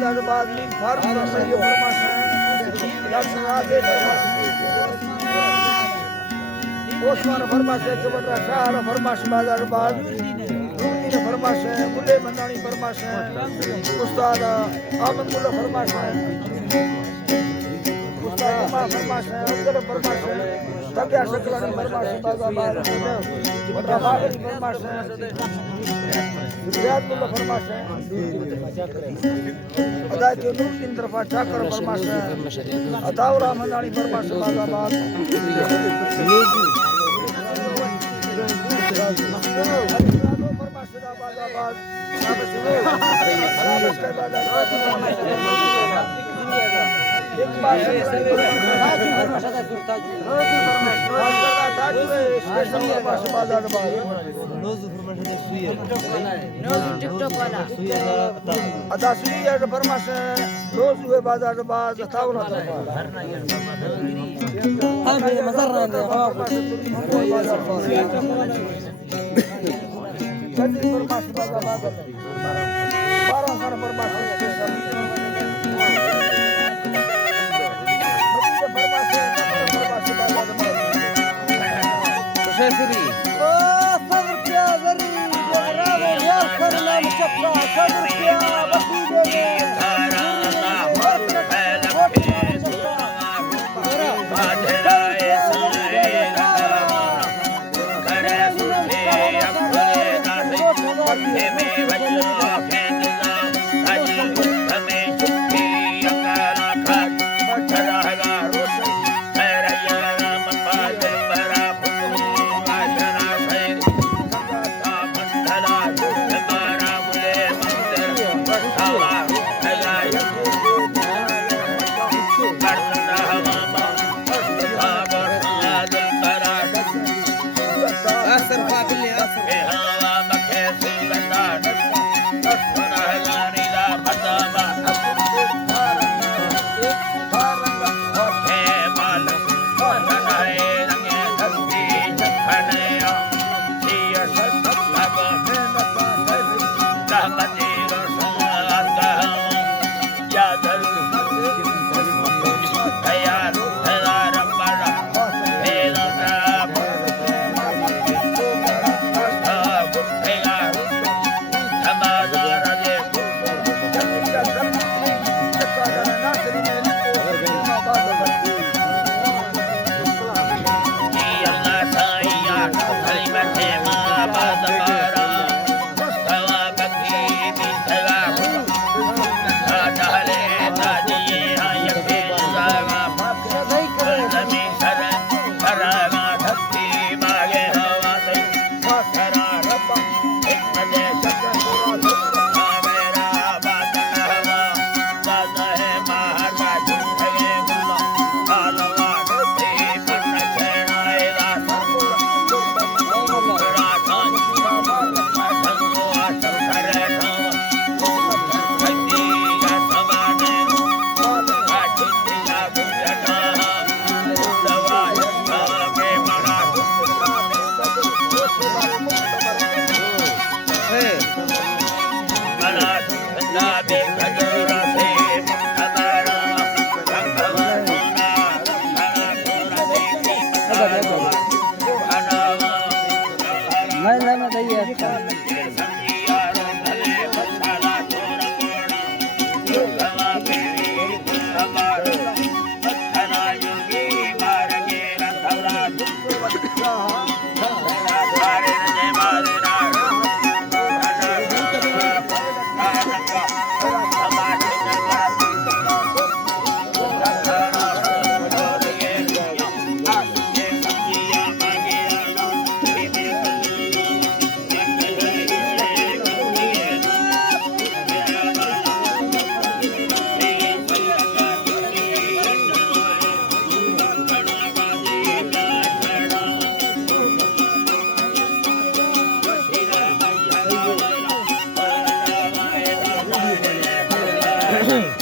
Badli farma sayı farması yaşadı Osman farması kıvırda şahar farması bazar baz Ruhine farması Kulle Mandani farması Ustada Ahmet Mulla farması Ustada Ma farması Abdullah farması Tabiya Şakrani farması bazar baz Vadabagari farması Riyadullah farması Adayat Yunus Indrafa Chakra farması Adawra Mandani farması bazar baz Ada suya farması roz ve bazar baz tavla Abi mazarra Jadi farması bazar baz barang sana farması شافري صدرك يا ذري يا خرنا مشفع صدرك يا Ahem.